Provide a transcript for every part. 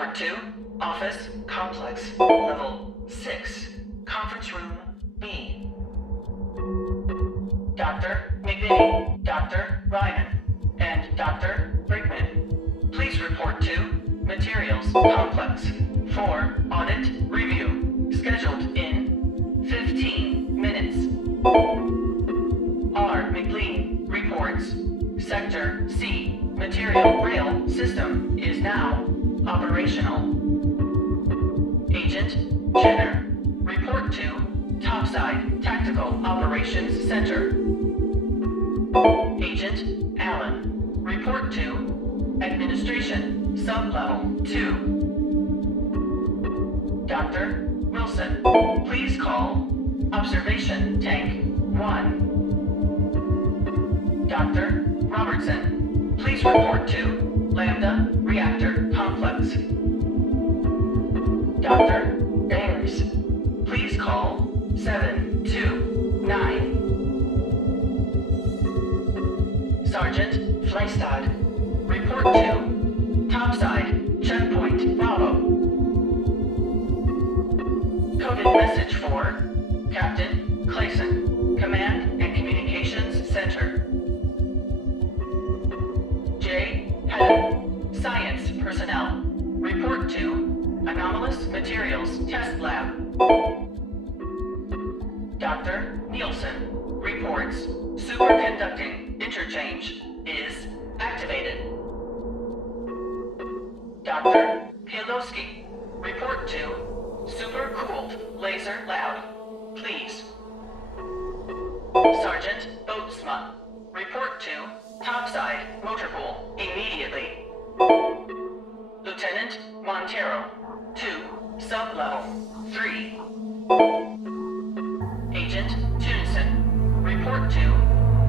report to Office Complex Level 6, Conference Room B. Dr. McVitie, Dr. Ryman, and Dr. Freeman, please report to Materials Complex for audit review, scheduled in 15 minutes. R. McLean reports Sector C material rail system is now operational. Agent Jenner, report to Topside Tactical Operations Center. Agent Allen, report to Administration Sublevel 2. Dr. Wilson, please call Observation Tank 1. Dr. Robertson, please report to Lambda Reactor Complex. Dr. Ayers, please call 729. Sergeant Fleistad, report to Topside Checkpoint Bravo. Coded message for Captain Clayson, Command and Communications Center. J. Hedden, Science Personnel, report to Anomalous Materials Test Lab. Dr. Nielsen reports superconducting interchange is activated. Dr. Pilowski, report to Supercooled Laser Lab, please. Sergeant Boatsma, report to Topside Motor Pool immediately. Lieutenant Montero, to Sublevel 3. Agent Tunison, report to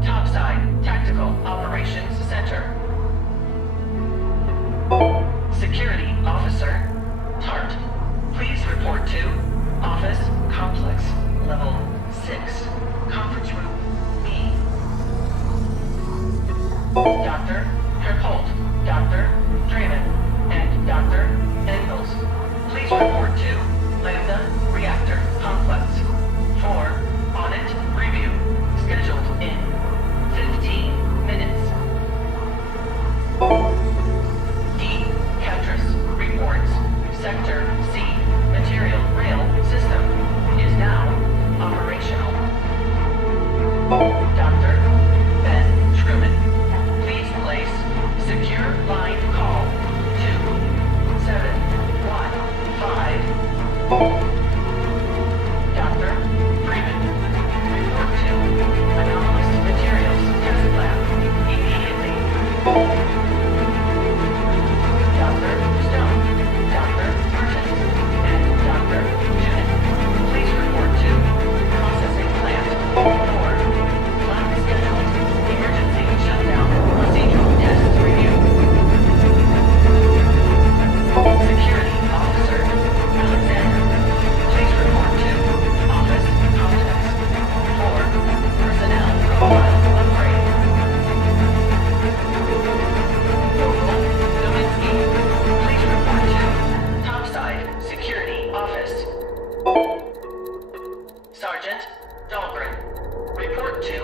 Topside Tactical Operations Center. Security Officer Tart, please report to Office Complex Level 6, Conference Room B. Dr. Herpolt, Dr. Draymond, and Dr. Engels, please report to Lambda Reactor Complex for audit review, scheduled in 15 minutes. D. Catris reports Sector C material rail system is now operational. Dr. Ben Truman, please place secure line call 2715. Dr. Freeman, report to Anomalous Materials Test Lab immediately. Dr. Stone, Dr. Merchant, and Dr. Judith, please report to Processing Plant for Black Scheduled Emergency Shutdown Procedural Test Review. Security Officer Alexander, please report to Office Complex for personnel profile upgrade. Local Nowitzki, please report to Topside Security Office. Sergeant Dahlgren, report to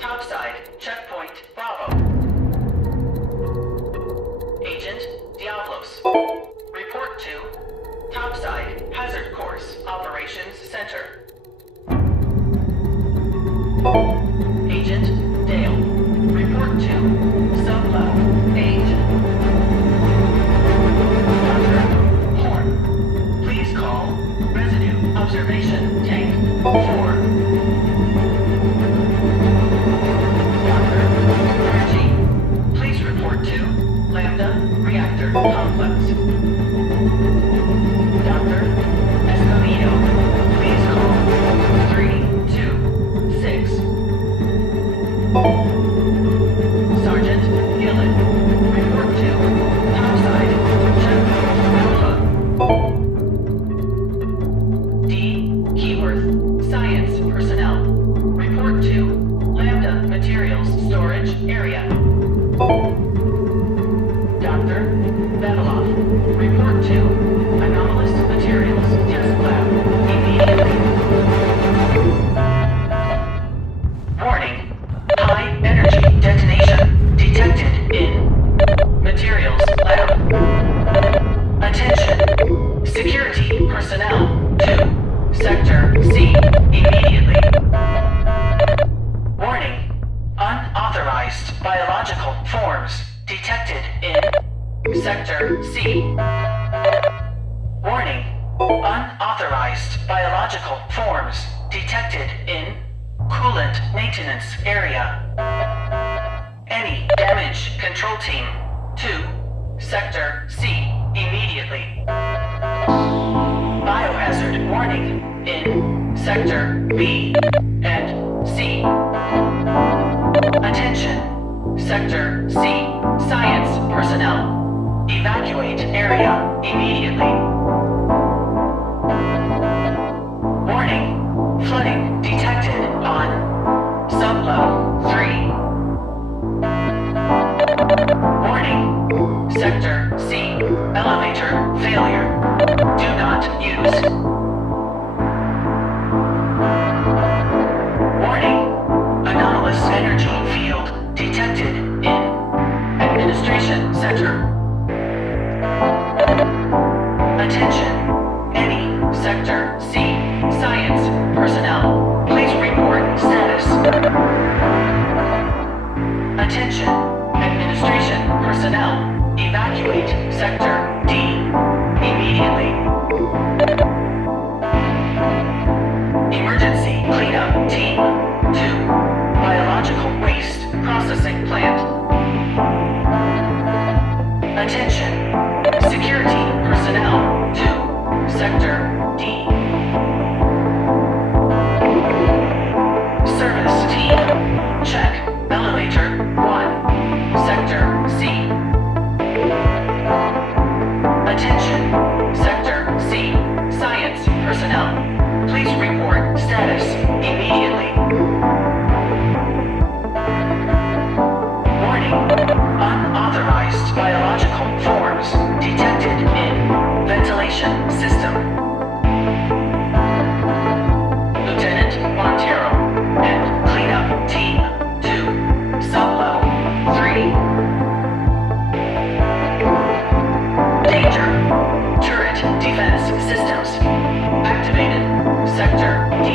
Topside Checkpoint Bravo. Agent Diablos, report to Topside Hazard Course Operations Center. Agent Dale, report to Sublevel 8. Dr. Horn, please call Residue Observation Tank 4. Dr. Bergy, please report to Lambda Reactor Complex. Dr. Escobedo, please call 326. Sergeant Gillen, report to Topside Checkpoint Alpha. D. Keyworth, Science Personnel, report to Lambda Materials Storage Area. Dr. Beveloff, report to Sector C. Warning. Unauthorized biological forms detected in coolant maintenance area. Any damage control team to Sector C immediately. Biohazard warning in Sector B and C. Attention, Sector C science personnel. Evacuate area immediately. Warning, flooding detected on sublevel 3. Warning, Sector C elevator failure. Do not use. Warning, anomalous energy field detected in administration center. Attention, any Sector C science personnel, please report status. Attention, administration personnel, evacuate Sector D immediately. Emergency cleanup team to biological waste processing plant. Attention, security personnel to Sector D. Service team, check elevator 1, Sector C. Attention, Sector C, science personnel, please report status immediately. Warning, unauthorized biological forms detected in ventilation system. Lieutenant Montero and cleanup team to sublevel 3. Danger. Turret defense systems activated. Sector D.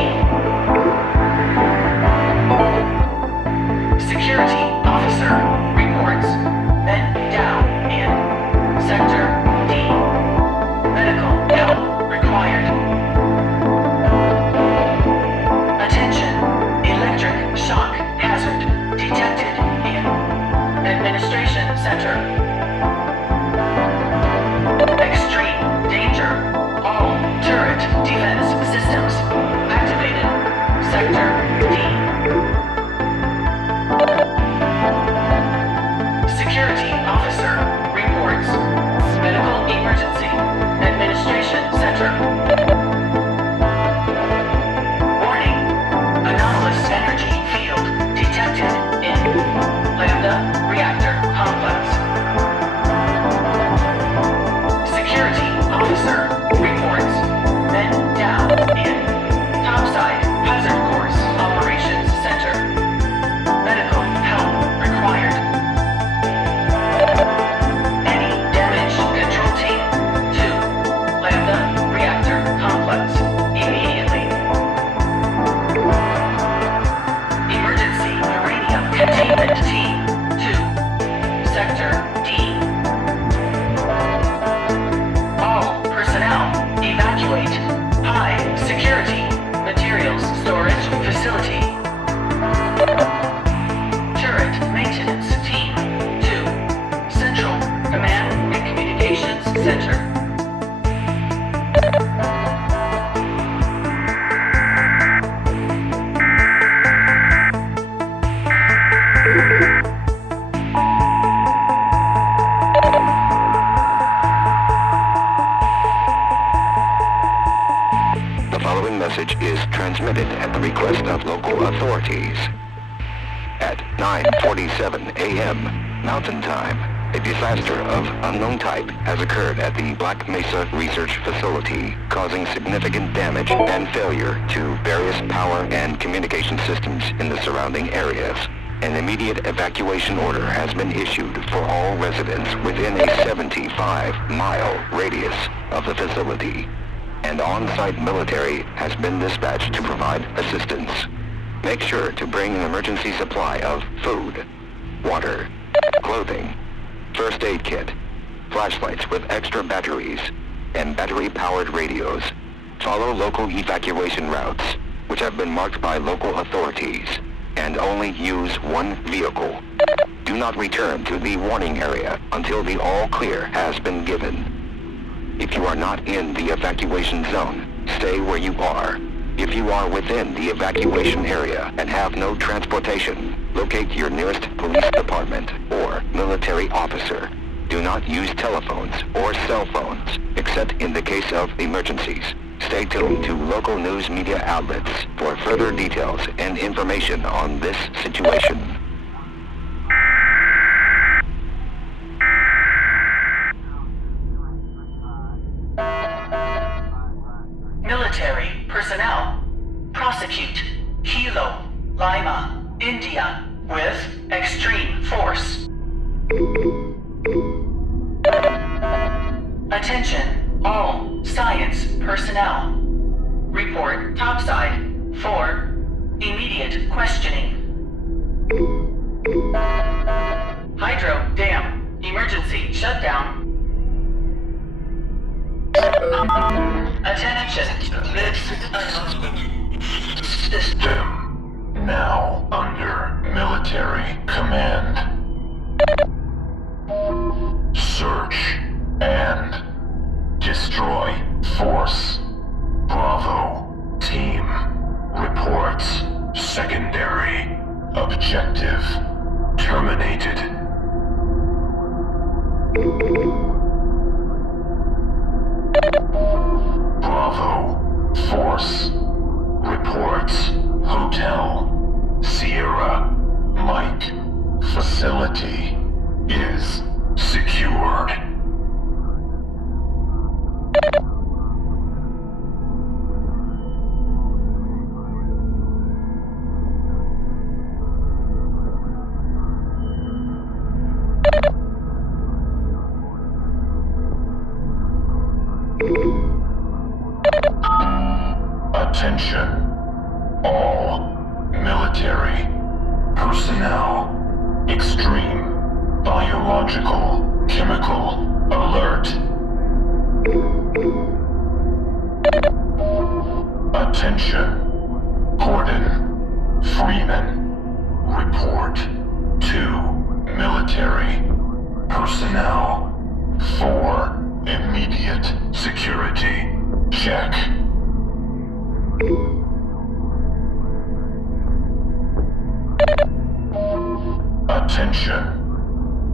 Security officer reports men down in Sector D. Medical help required. Attention. Electric shock hazard detected in administration center. Extreme danger. All turret defense systems activated. Sector D. Security officer reports medical emergency. Administration center. Warning. Anomalous energy field detected in Lambda reactor complex. Security officer reports men down in topside hazard course operations center. Medical help required. Any damage control team to Lambda reactor complex immediately. Emergency uranium containment team to Sector D. All personnel evacuate high security materials storage facility. Turret maintenance team to Central Command and Communications Center. The following message is transmitted at the request of local authorities. At 9:47 a.m. Mountain Time, a disaster of unknown type has occurred at the Black-Mesa Research Facility, causing significant damage and failure to various power and communication systems in the surrounding areas. An immediate evacuation order has been issued for all residents within a 75-mile radius of the facility, and on-site military has been dispatched to provide assistance. Make sure to bring an emergency supply of food, water, clothing, first aid kit, flashlights with extra batteries, and battery-powered radios. Follow local evacuation routes, which have been marked by local authorities, and only use one vehicle. Do not return to the warning area until the all clear has been given. If you are not in the evacuation zone, stay where you are. If you are within the evacuation area and have no transportation, locate your nearest police department or military officer. Do not use telephones or cell phones, except in the case of emergencies. Stay tuned to local news media outlets for further details and information on this situation. Military personnel. Prosecute Kilo, Lima, India with extreme force. Attention, all science personnel. Report topside for immediate questioning. Hydro dam emergency shutdown. Attention, this system now under military command. Search and destroy force. Bravo team reports secondary objective terminated. Bravo force reports Hotel Sierra Mike facility is secured. Attention, all military personnel. Extreme biological chemical alert. Attention, Gordon Freeman. Report to military personnel for immediate security check. Attention,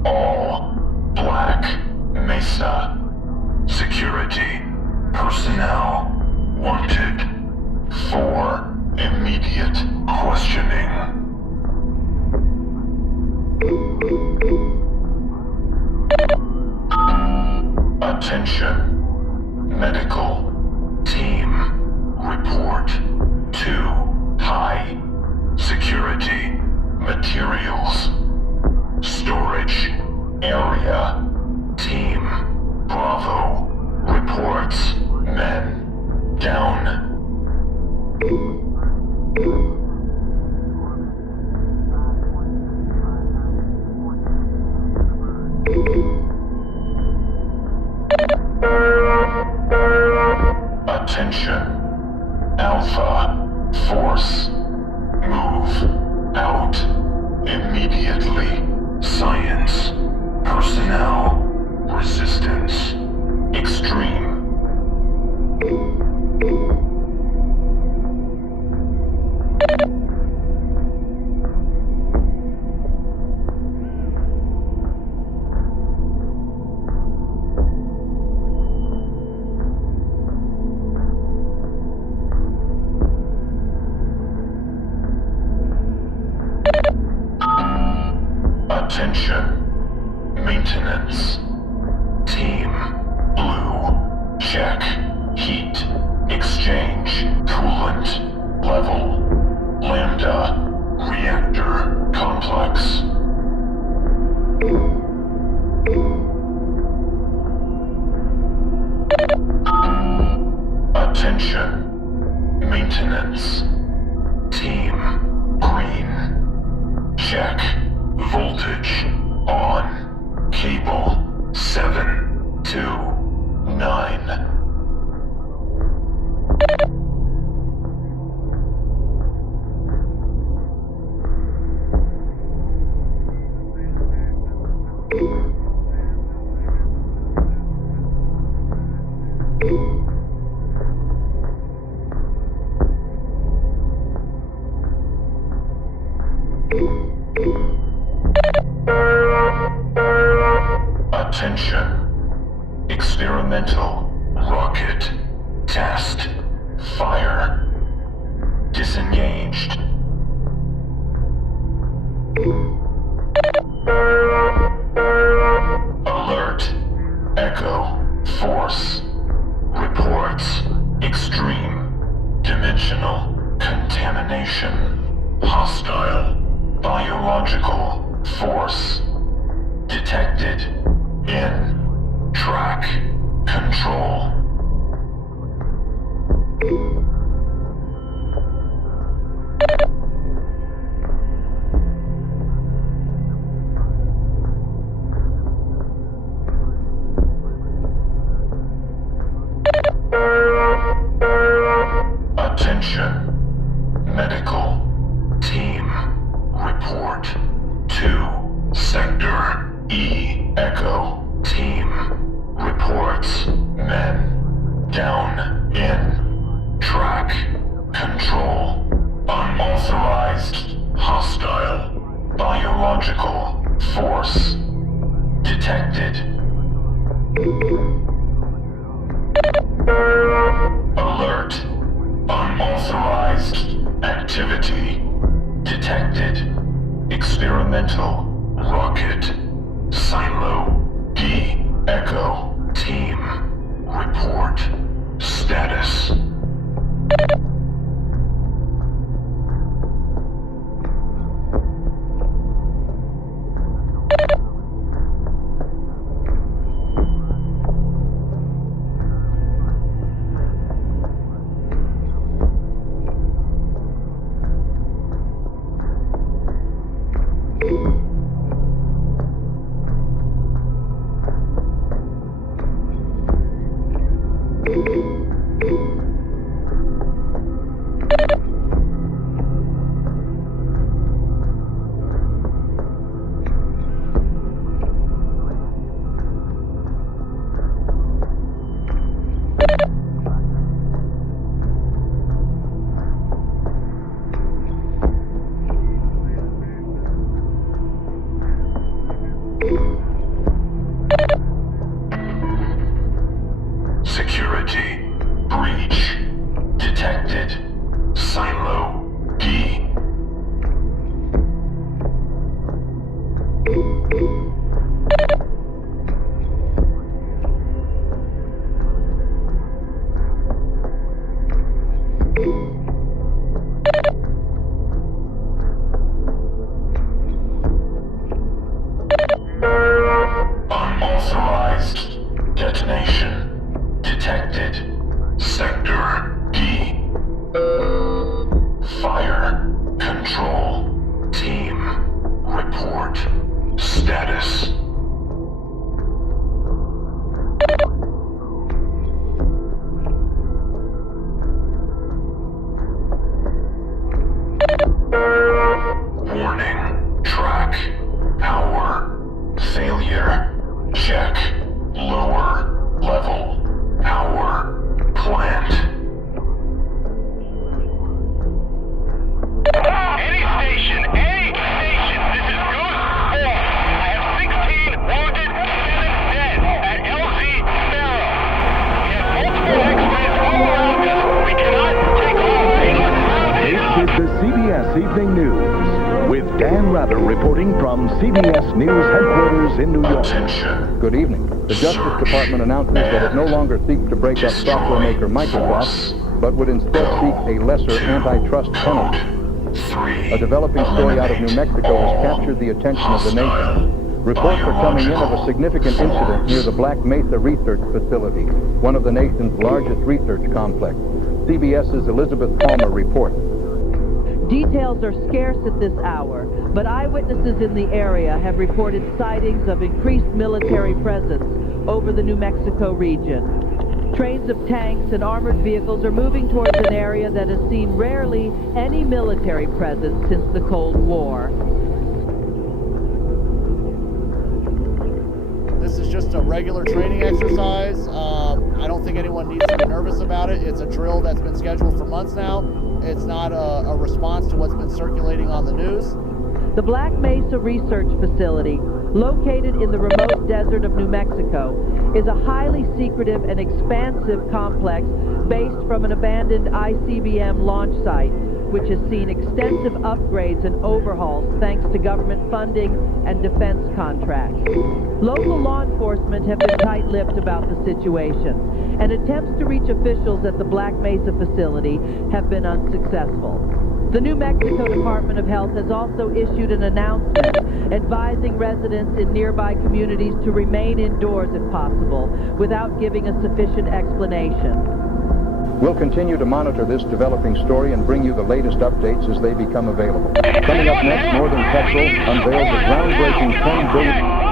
all Black-Mesa security personnel wanted for immediate questioning. Attention, medical team, report to high security materials storage area. Team Bravo reports men down. Attention, Alpha Force, move out immediately. Science personnel, resistance extreme. Attention, maintenance team, blue, check, heat, exchange, coolant, level, lambda, reactor, complex. Attention, maintenance team, green, check, voltage on, cable 7. 9. Attention. Experimental rocket test. Fire. Disengaged. Alert. Echo. Force. Reports. Extreme. Dimensional contamination. Hostile. Biological force. Detected. In. Track. Control. Attention. Medical team. Report to Sector E. Echo team. Reports men down in track control. Unauthorized hostile biological force detected. Alert. Unauthorized activity detected. Experimental rocket silo D Echo team. Report status. Security breach detected. Silo D. Unauthorized detonation detected. Sector D. Fire control team. Report status. Warning. Track power failure. Check lower level power plant. Any station, this is Goose 4. I have 16 wounded, 7 dead at LZ Sparrow. We have multiple X-rays all around us. We cannot take off. They are surrounded. This is the CBS Evening News, with Dan Rather reporting from CBS News headquarters in New York. Attention. Good evening. The Justice Department announces that it no longer seeks to break up software maker Microsoft, but would instead seek a lesser antitrust penalty. A developing story out of New Mexico has captured the attention of the nation. Reports are coming in of a significant incident near the Black-Mesa Research Facility, one of the nation's largest research complexes. CBS's Elizabeth Palmer reports. Details are scarce at this hour, but eyewitnesses in the area have reported sightings of increased military presence over the New Mexico region. Trains of tanks and armored vehicles are moving towards an area that has seen rarely any military presence since the Cold War. This is just a regular training exercise. I don't think anyone needs to be nervous about it. It's a drill that's been scheduled for months now. It's not a response to what's been circulating on the news. The Black-Mesa Research Facility, located in the remote desert of New Mexico, is a highly secretive and expansive complex based from an abandoned ICBM launch site, which has seen extensive upgrades and overhauls thanks to government funding and defense contracts. Local law enforcement have been tight-lipped about the situation, and attempts to reach officials at the Black-Mesa facility have been unsuccessful. The New Mexico Department of Health has also issued an announcement advising residents in nearby communities to remain indoors if possible, without giving a sufficient explanation. We'll continue to monitor this developing story and bring you the latest updates as they become available. Coming up next, Northern Petrol unveils a groundbreaking $10 billion...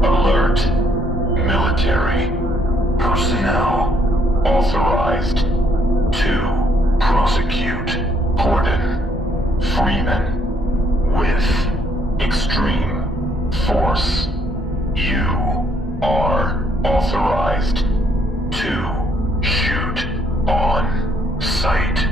Alert. Military. Personnel. Authorized. To prosecute Gordon Freeman with extreme force. You are authorized to shoot on sight.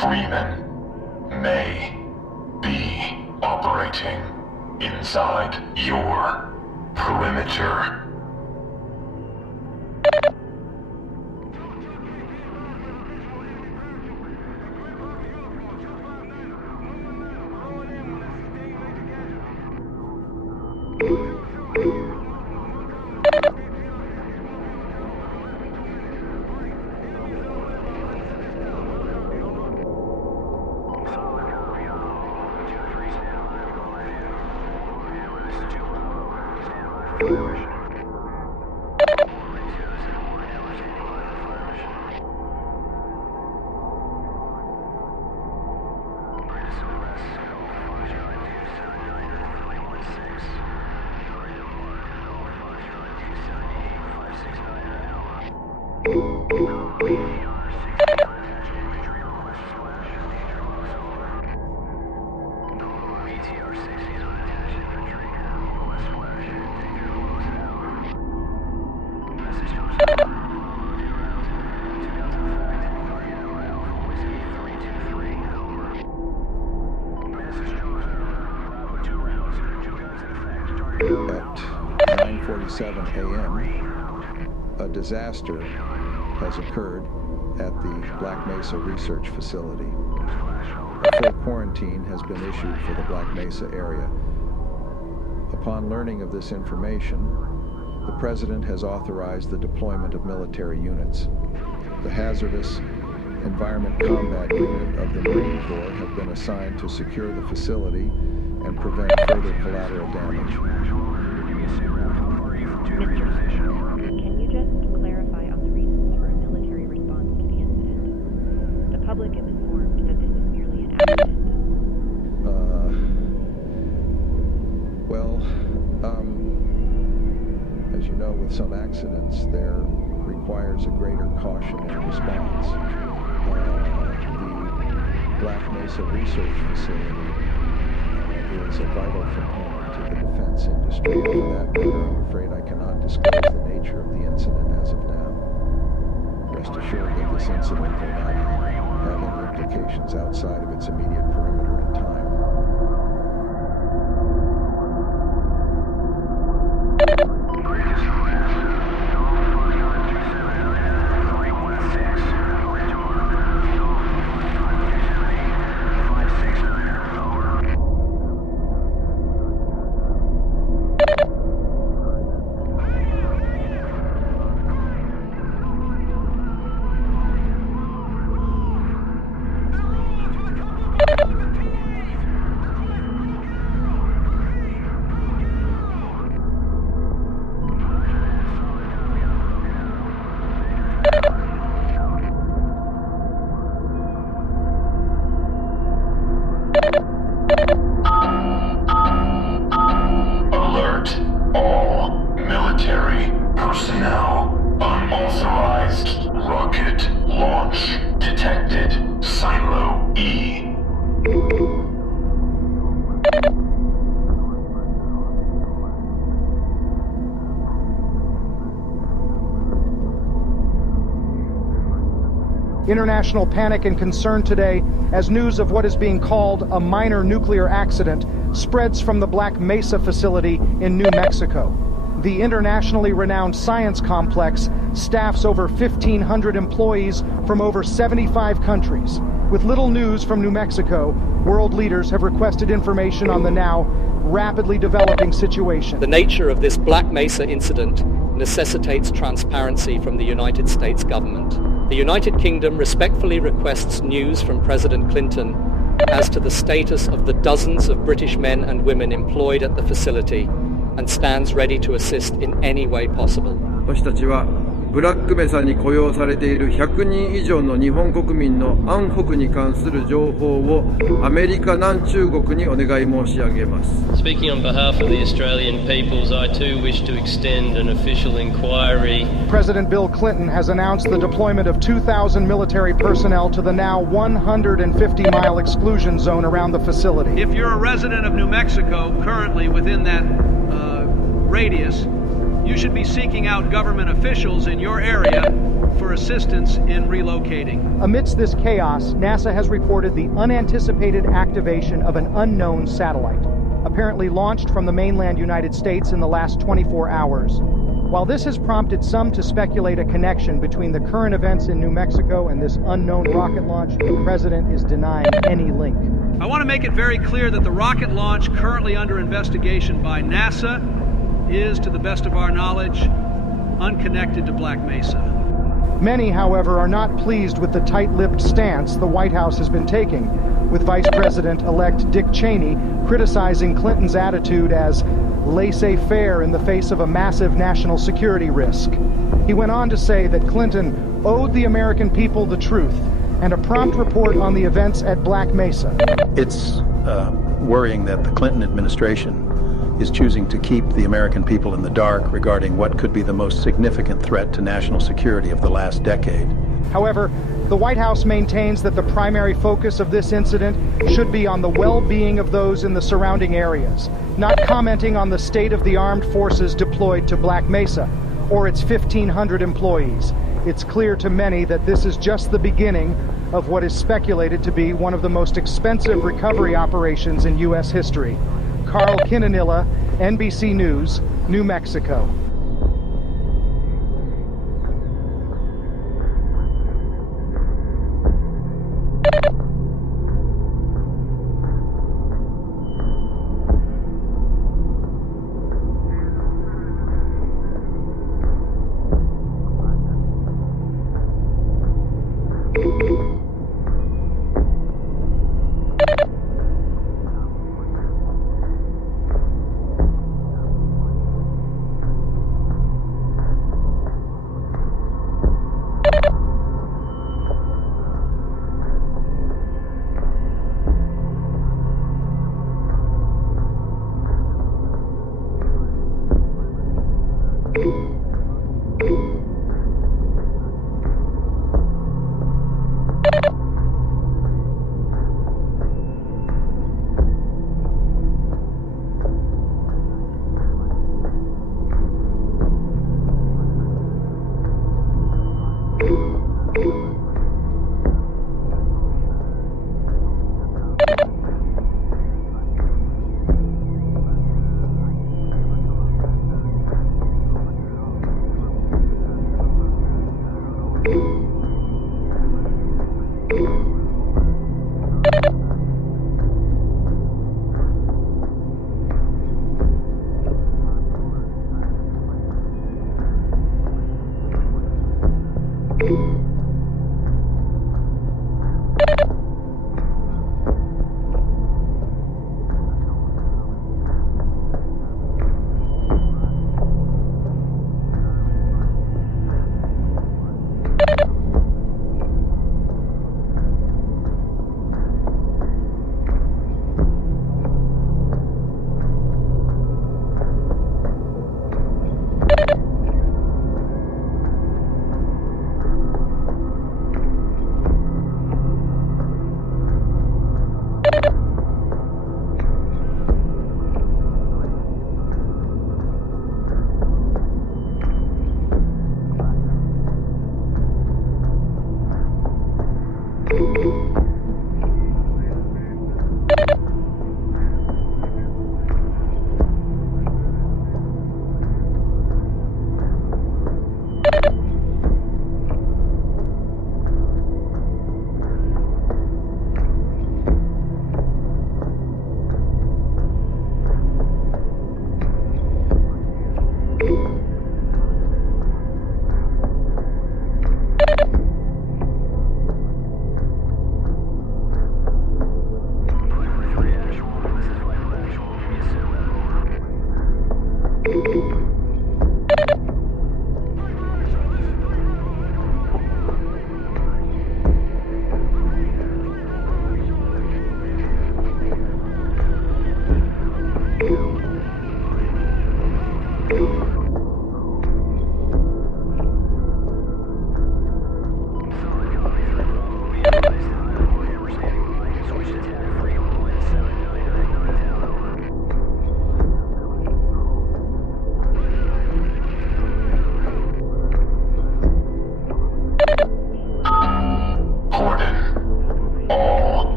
Freeman may be operating inside your perimeter. At 9:47 a.m., a disaster has occurred at the Black-Mesa Research Facility. A full quarantine has been issued for the Black-Mesa area. Upon learning of this information, the President has authorized the deployment of military units. The Hazardous Environment Combat Unit of the Marine Corps have been assigned to secure the facility and prevent further collateral damage. Can you just clarify on the reasons for a military response to the incident? The public is informed that this is merely an accident. As you know, with some accidents, there requires a greater caution and response. The Black-Mesa Research Facility is a vital component to the defense industry. For that matter, I'm afraid I cannot disclose the nature of the incident as of now. Rest assured that this incident will not have any implications outside of its immediate perimeter and time. International panic and concern today as news of what is being called a minor nuclear accident spreads from the Black-Mesa facility in New Mexico. The internationally renowned science complex staffs over 1,500 employees from over 75 countries. With little news from New Mexico, world leaders have requested information on the now rapidly developing situation. The nature of this Black-Mesa incident necessitates transparency from the United States government. The United Kingdom respectfully requests news from President Clinton as to the status of the dozens of British men and women employed at the facility and stands ready to assist in any way possible. 私たちはブラックメサに雇用されている100人以上の日本国民の安保に関する情報をアメリカ南中国にお願い申し上げます。 Speaking on behalf of the Australian peoples, I too wish to extend an official inquiry. President Bill Clinton has announced the deployment of 2,000 military personnel to the now 150-mile exclusion zone around the facility. If you're a resident of New Mexico currently within that radius, you should be seeking out government officials in your area for assistance in relocating. Amidst this chaos, NASA has reported the unanticipated activation of an unknown satellite, apparently launched from the mainland United States in the last 24 hours. While this has prompted some to speculate a connection between the current events in New Mexico and this unknown rocket launch, the president is denying any link. I want to make it very clear that the rocket launch currently under investigation by NASA is, to the best of our knowledge, unconnected to Black Mesa. Many, however, are not pleased with the tight-lipped stance the White House has been taking, with Vice President-elect Dick Cheney criticizing Clinton's attitude as laissez-faire in the face of a massive national security risk. He went on to say that Clinton owed the American people the truth and a prompt report on the events at Black Mesa. It's worrying that the Clinton administration is choosing to keep the American people in the dark regarding what could be the most significant threat to national security of the last decade. However, the White House maintains that the primary focus of this incident should be on the well-being of those in the surrounding areas, not commenting on the state of the armed forces deployed to Black Mesa or its 1,500 employees. It's clear to many that this is just the beginning of what is speculated to be one of the most expensive recovery operations in U.S. history. Carl Kinanilla, NBC News, New Mexico.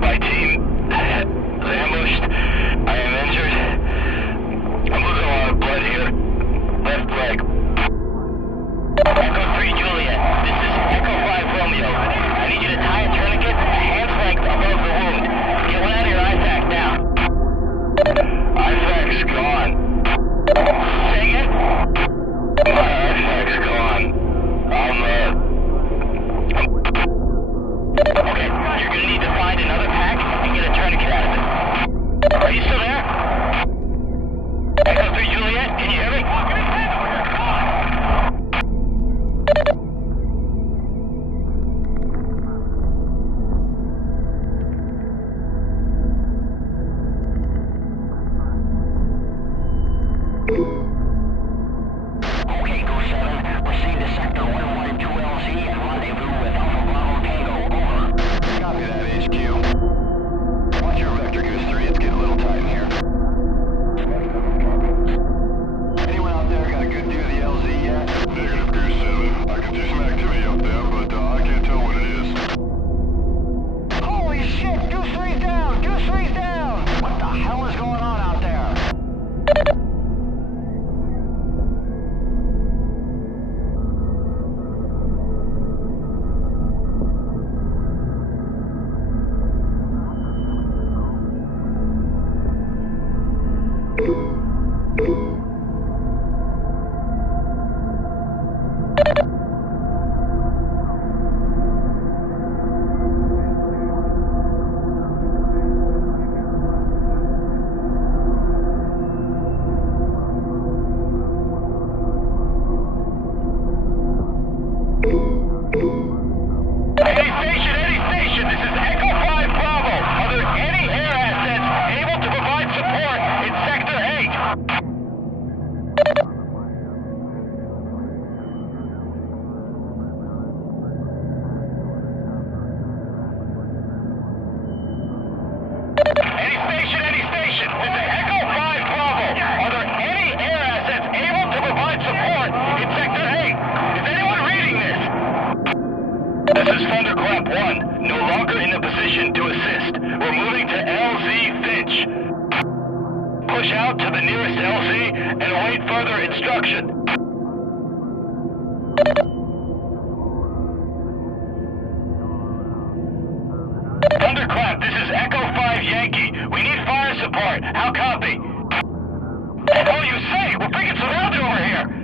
My team is ambushed. I am injured. I'm losing a lot of blood here. Left leg. Echo 3 Juliet, this is Echo 5 Romeo. I need you to tie a tourniquet a hand's length above the wound. Get one out of your IFAC now. IFAC's gone. Say again? My IFAC's gone. Okay, you're gonna need to find another pack and get a tourniquet out of it. Are you still there? Echo 3 Juliet, can you hear me? Okay, Go 7. Proceed to Sector 112LZ and rendezvous with Alpha Bravo Tango. Over. Copy that, HQ. Watch your vector, Goose 3. It's getting a little tight in here. Anyone out there got a good view of the LZ yet? Negative, Goose 7. I can see some activity up there, but I can't tell what it is. Holy shit! Goose 3's down! Goose 3's down! What the hell is going on out there? Any station, this is Echo 5 Bravo. Are there any air assets able to provide support in Sector 8? Any station, this is Echo 5 Bravo. Are there any air assets able to provide support in Sector 8? Is anyone reading this? This is Thunderclap 1, no longer in a position to assist. We're moving to LZ Finch. Push out to the nearest LZ and await further instruction. Thunderclap, this is Echo 5 Yankee. We need fire support. How copy? That's all you say! We're freaking surrounded over here!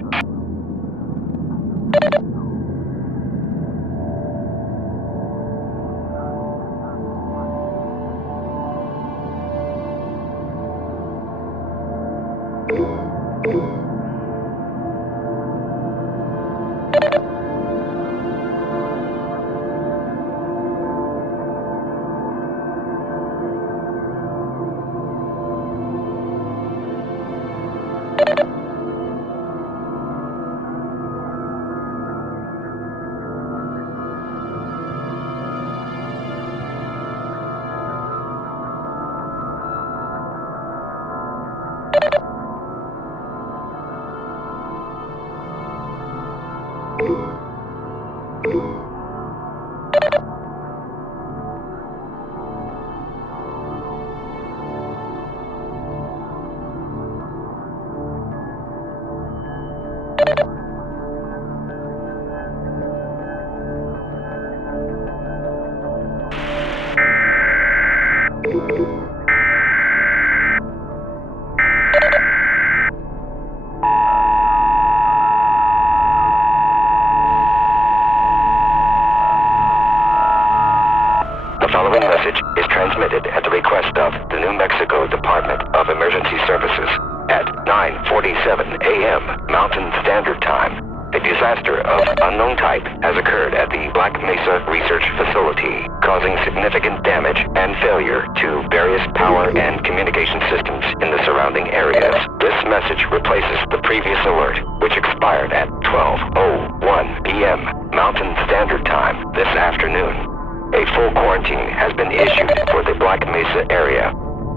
The following message is transmitted at the request of the New Mexico Department of Emergency Services at 9:47 a.m. Mountain Standard Time. A disaster of unknown type has occurred at the Black-Mesa Research Facility, causing significant damage and failure to various power and communication systems in the surrounding areas. This message replaces the previous alert, which expired at 12:01 p.m. Mountain Standard Time this afternoon. A full quarantine has been issued for the Black-Mesa area.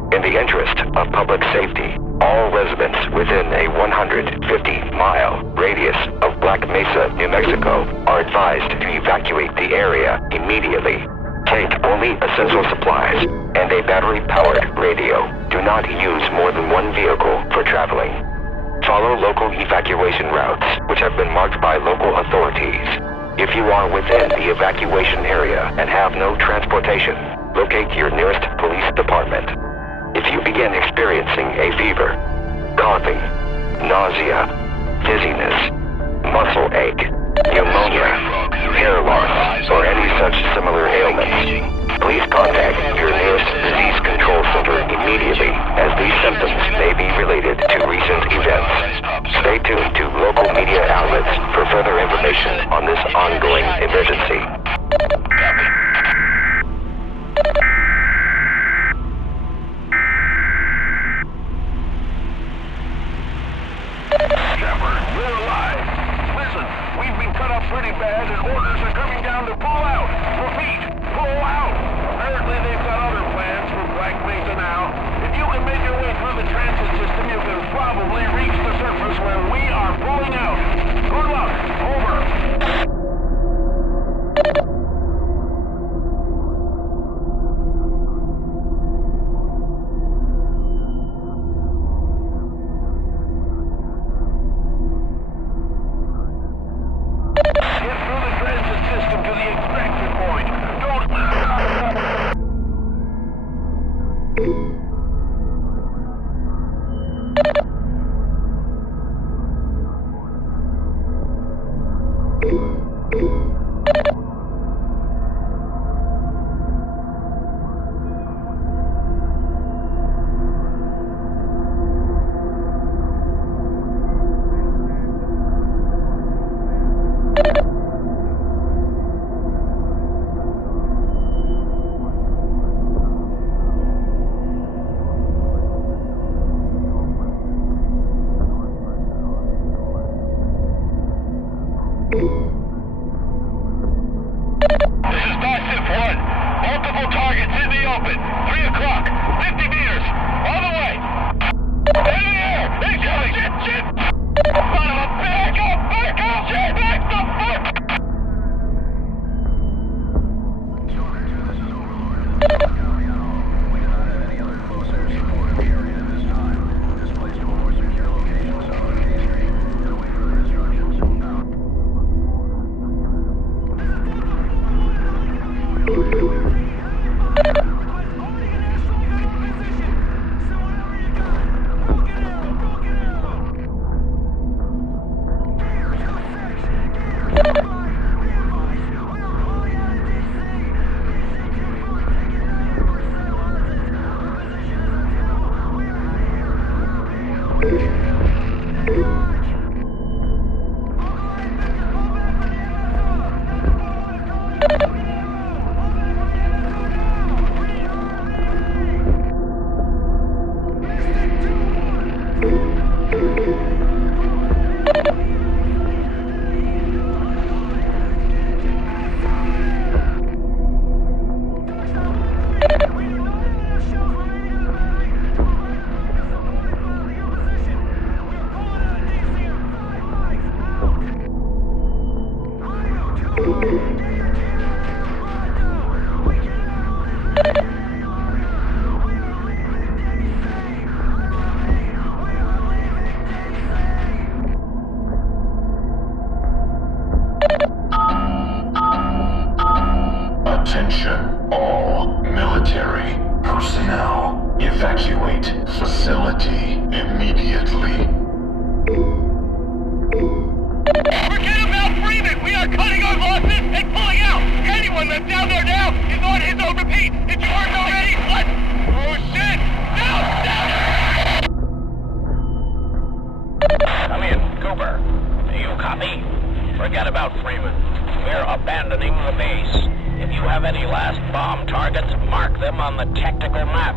In the interest of public safety, all residents within a 150-mile radius of Black-Mesa, New Mexico, are advised to evacuate the area immediately. Take only essential supplies and a battery-powered radio. Do not use more than one vehicle for traveling. Follow local evacuation routes, which have been marked by local authorities. If you are within the evacuation area and have no transportation, locate your nearest police department. If you begin experiencing a fever, coughing, nausea, dizziness, muscle ache, pneumonia, hair loss, or any such similar ailments, please contact your nearest disease control center immediately, as these symptoms may be related to recent events. Stay tuned to local media outlets for further information on this ongoing emergency. Shepard, we're alive. Listen, we've been cut up pretty bad and orders are coming down to pull out. Repeat, pull out. Apparently they've got other plans for Black-Mesa now. If you can make your way through the transit system, you can probably reach the surface where we are pulling out. Good luck. Over. Attention, all military personnel. Evacuate facility immediately. Forget about Freeman! We are cutting our losses and pulling out! Anyone that's down there now is on his own repeat! If you aren't already, what? Oh shit! Down! Come in, Cooper. Do you copy? Forget about Freeman. We're abandoning the base. If you have any last bomb targets, mark them on the tactical map.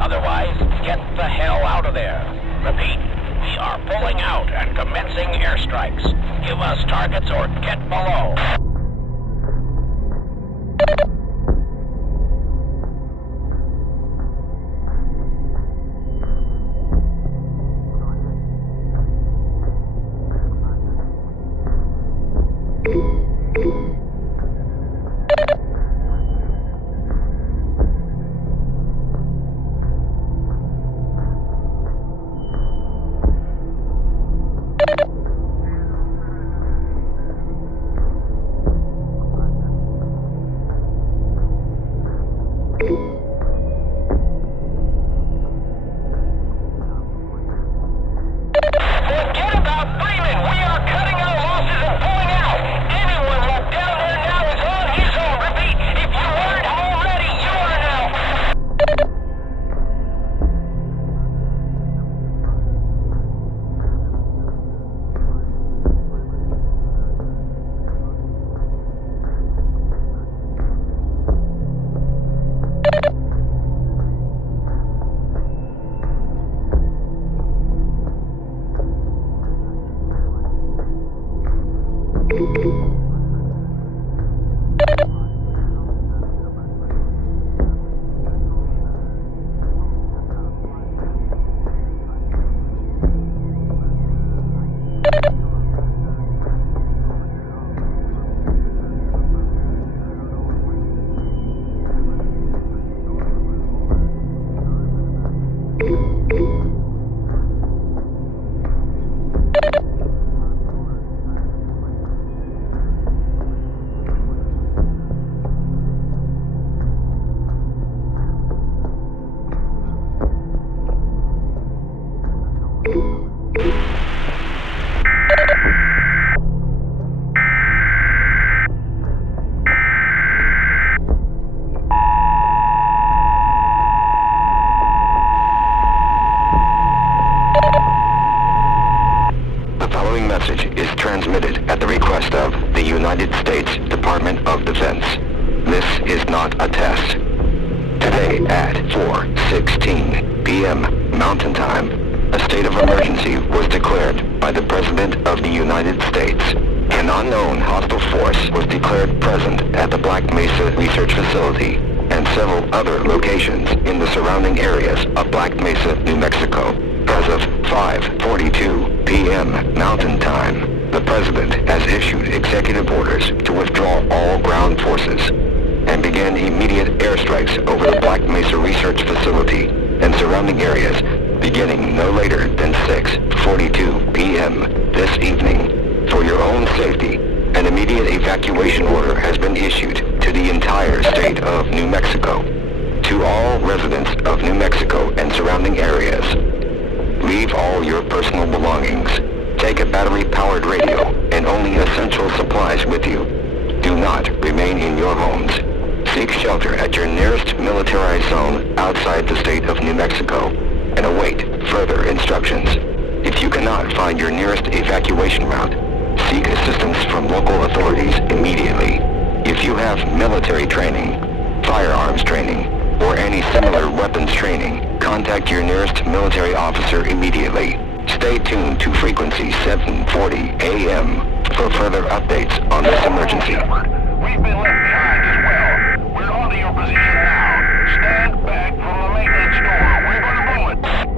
Otherwise, get the hell out of there. Repeat, we are pulling out and commencing airstrikes. Give us targets or get below. this is not a test. Today at 4:16 p.m. Mountain Time, a state of emergency was declared by the President of the United States. An unknown hostile force was declared present at the Black-Mesa Research Facility and several other locations in the surrounding areas of Black-Mesa, New Mexico. As of 5:42 p.m. Mountain Time, the President has issued executive orders to withdraw all ground forces and begin immediate airstrikes over the Black-Mesa Research Facility and surrounding areas beginning no later than 6:42 p.m. this evening. For your own safety, an immediate evacuation order has been issued to the entire state of New Mexico. To all residents of New Mexico and surrounding areas, leave all your personal belongings. Take a battery-powered radio and only essential supplies with you. Do not remain in your homes. Seek shelter at your nearest militarized zone outside the state of New Mexico and await further instructions. If you cannot find your nearest evacuation route, seek assistance from local authorities immediately. If you have military training, firearms training, or any similar weapons training, contact your nearest military officer immediately. Stay tuned to frequency 740 AM for further updates on this emergency. We've been left behind as well. We're onto your position now. Stand back from the maintenance door. We're going to move it.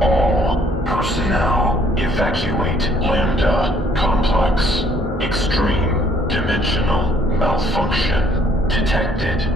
All personnel, evacuate Lambda Complex. Extreme dimensional malfunction detected.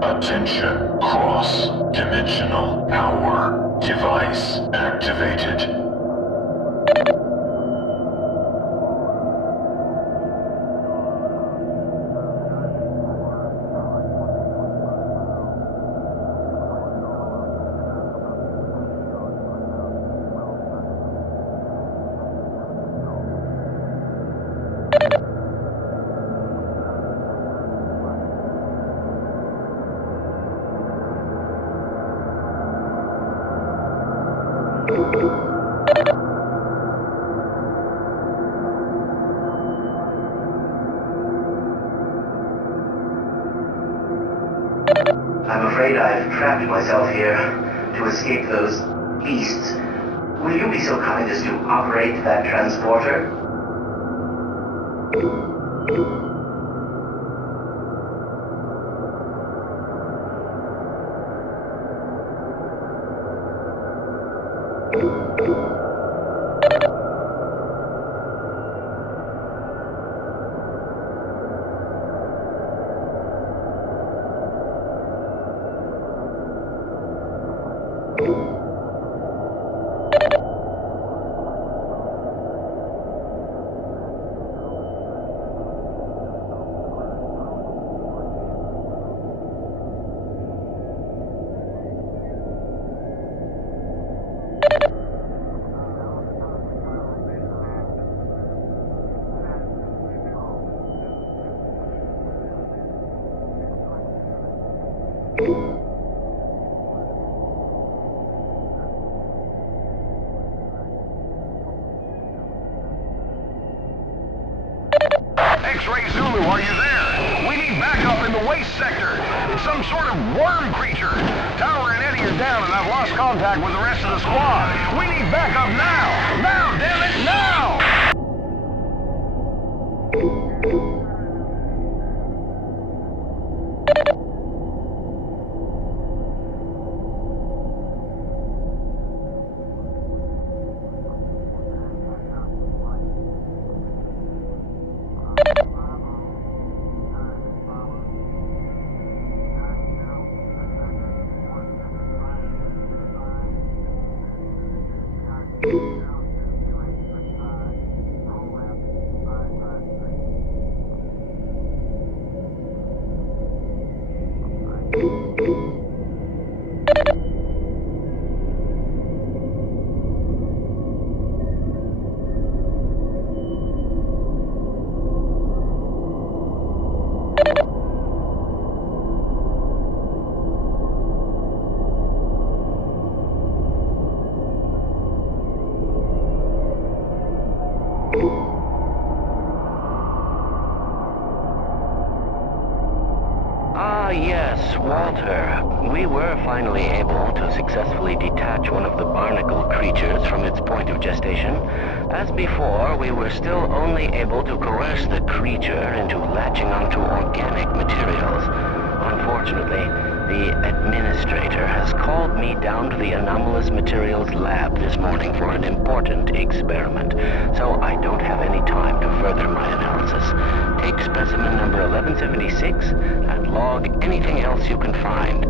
Attention, cross-dimensional power device activated. I'm afraid I've trapped myself here to escape those beasts. Will you be so kind as to operate that transporter? X-Ray Zulu, are you there? We need backup in the waste sector. It's some sort of worm creature. Tower and Eddie are down and I've lost contact with the rest of the squad. We need backup now! Now, damn it, now! Yes, Walter. We were finally able to successfully detach one of the barnacle creatures from its point of gestation. As before, we were still only able to coerce the creature into latching onto organic materials. Unfortunately, Unfortunately, the administrator has called me down to the anomalous materials lab this morning for an important experiment, so I don't have any time to further my analysis. Take specimen number 1176 and log anything else you can find.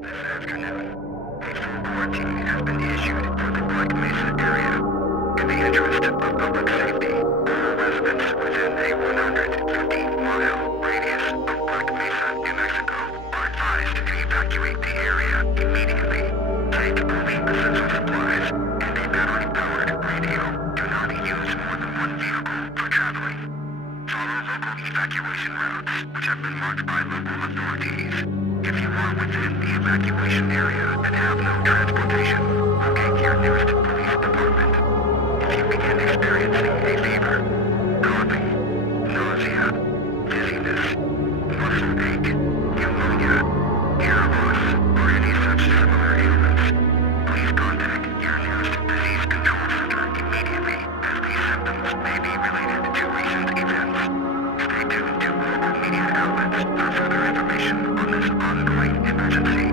This afternoon, a full quarantine has been issued for the Black-Mesa area. In the interest of public safety, all residents within a 150-mile radius of Black-Mesa, New Mexico, are advised to evacuate the area immediately. Take only essential supplies and a battery-powered radio. Do not use more than one vehicle for traveling. Follow local evacuation routes, which have been marked by local authorities. If you are within the evacuation area and have no transportation, locate your nearest police department. If you begin experiencing a fever, coughing, nausea, dizziness, muscle ache, pneumonia, hair loss, or any such similar ailments, please contact your nearest disease control center immediately, as these symptoms may be related to recent events. Stay tuned to local media outlets for further information on this ongoing emergency.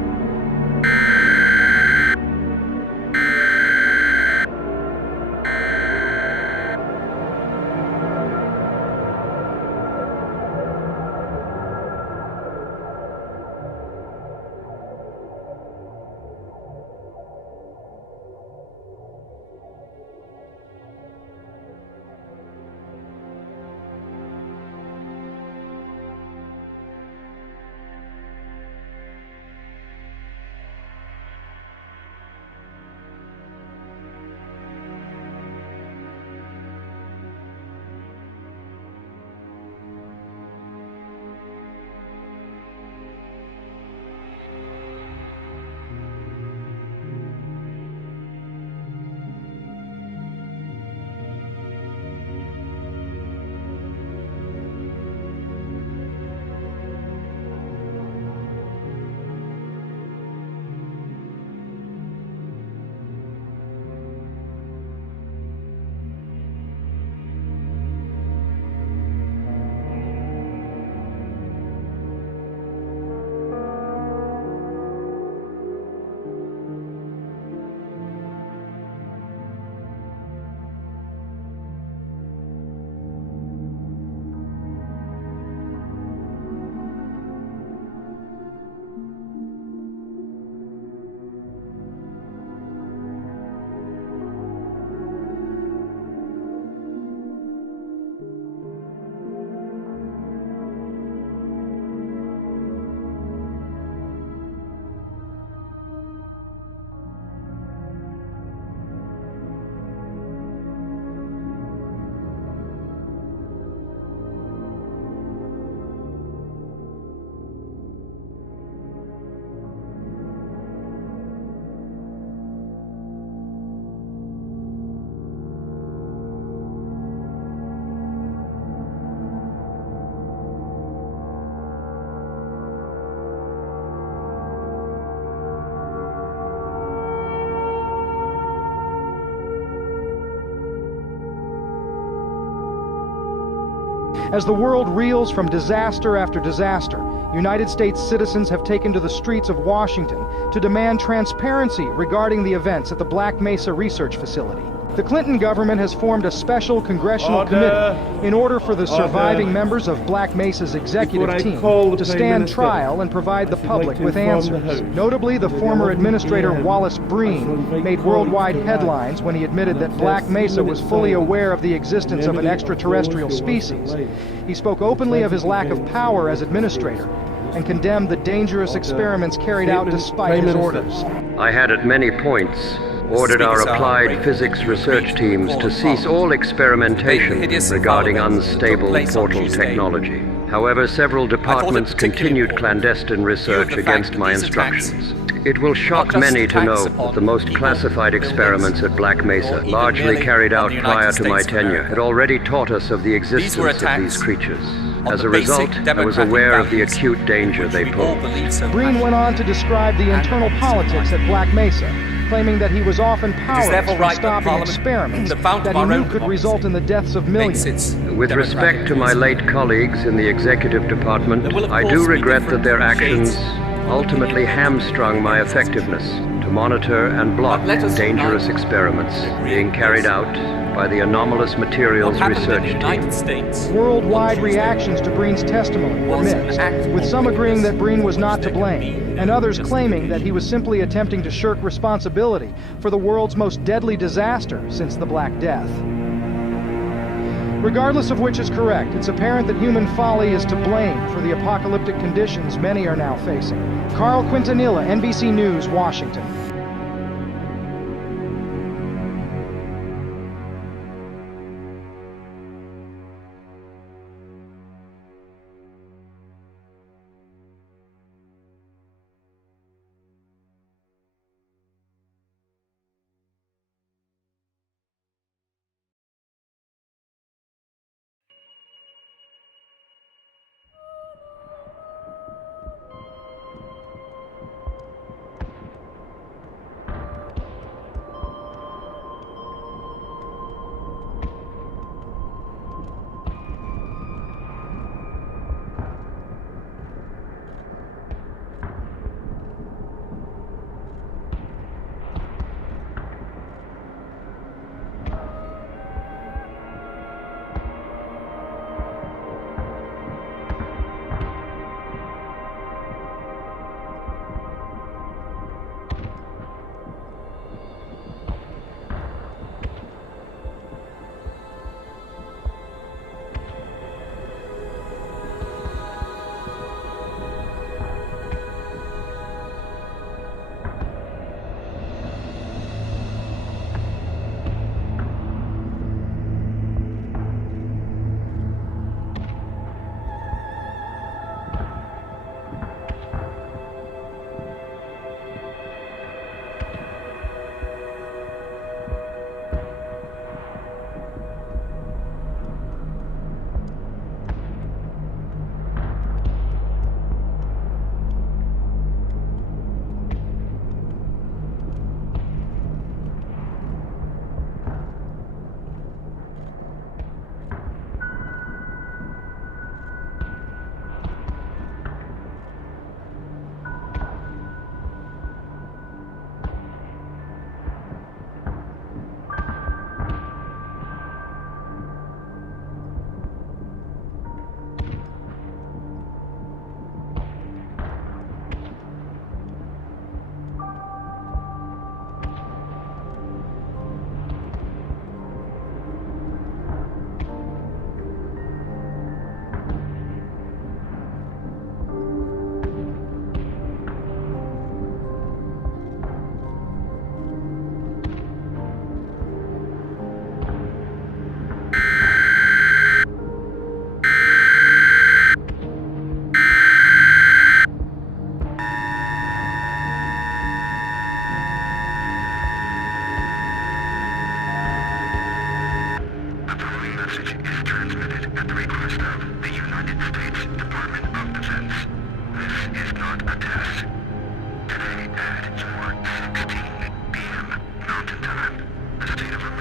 As the world reels from disaster after disaster, United States citizens have taken to the streets of Washington to demand transparency regarding the events at the Black-Mesa Research Facility. The Clinton government has formed a special congressional committee in order for the surviving members of Black-Mesa's executive team to stand trial and provide the public with answers. Notably, the former administrator Wallace Breen made worldwide headlines when he admitted that Black-Mesa was fully aware of the existence of an extraterrestrial species. He spoke openly of his lack of power as administrator and condemned the dangerous experiments carried out despite his orders. I had at many points ordered our applied physics research teams to cease all experimentation regarding unstable portal technology. However, several departments continued clandestine research against my instructions. It will shock many to know that the most classified experiments at Black-Mesa, largely carried out prior to my tenure, had already taught us of the existence of these creatures. As a result, I was aware of the acute danger they pose. Breen went on to describe the internal politics at Black-Mesa, claiming that he was often powerless for stopping experiments that he knew could result in the deaths of millions. With respect to my late colleagues in the executive department, I do regret that their actions ultimately hamstrung my effectiveness to monitor and block dangerous experiments being carried out by the Anomalous Materials Research Team. Worldwide reactions to Breen's testimony were mixed, with some agreeing that Breen was not to blame, and others claiming that he was simply attempting to shirk responsibility for the world's most deadly disaster since the Black Death. Regardless of which is correct, it's apparent that human folly is to blame for the apocalyptic conditions many are now facing. Carl Quintanilla, NBC News, Washington.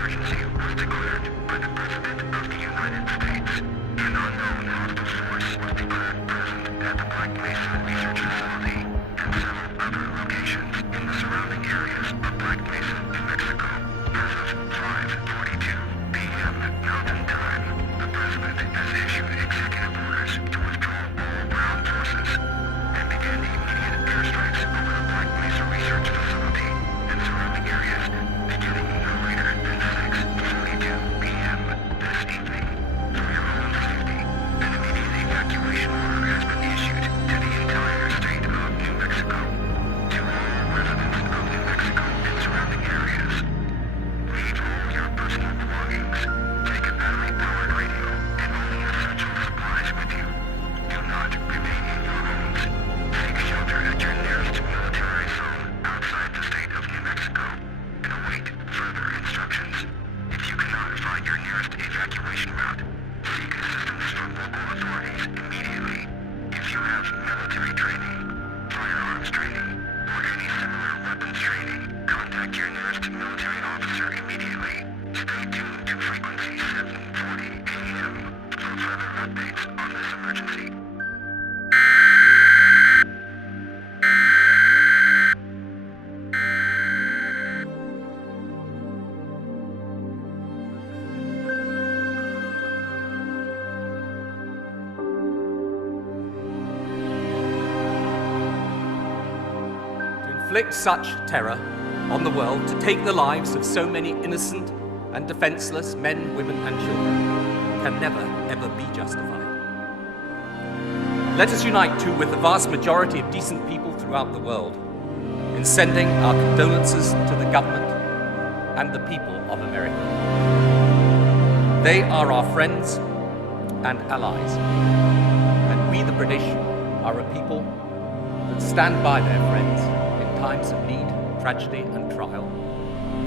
emergency was declared by the President of the United States in unknown research facility and several other locations in the surrounding areas of Black-Mesa, New Mexico. As of 5:42 p.m. Mountain Time, the President has issued executive orders to withdraw all ground forces and begin immediate airstrikes over the Black-Mesa Research Facility and surrounding areas beginning no later than 6:42 p.m. this evening. For your own safety, an immediate evacuation order has been issued to the entire state of New Mexico. To all residents of New Mexico and surrounding areas, leave all your personal belongings, take a battery-powered radio, and only essential supplies with you. Do not remain in your homes. Seek shelter at your nearest military zone outside the state of New Mexico and await further instructions. If you cannot find your nearest evacuation route, seek assistance from local authorities immediately. If you have military training, firearms training, or any similar weapons training, contact your nearest military officer immediately. Stay tuned to frequency 740 AM for further updates on this emergency. Inflict such terror on the world, to take the lives of so many innocent and defenseless men, women, and children, can never, ever be justified. Let us unite, too, with the vast majority of decent people throughout the world in sending our condolences to the government and the people of America. They are our friends and allies, and we, the British, are a people that stand by their friends in times of need, tragedy, and trial,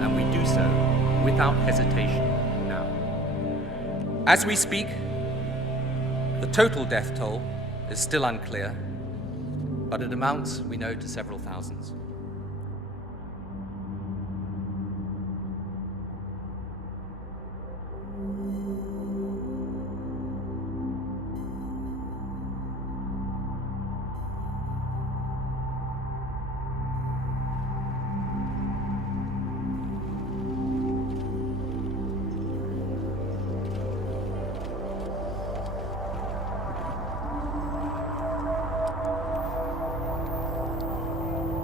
and we do so without hesitation now. As we speak, the total death toll is still unclear, but it amounts, we know, to several thousands.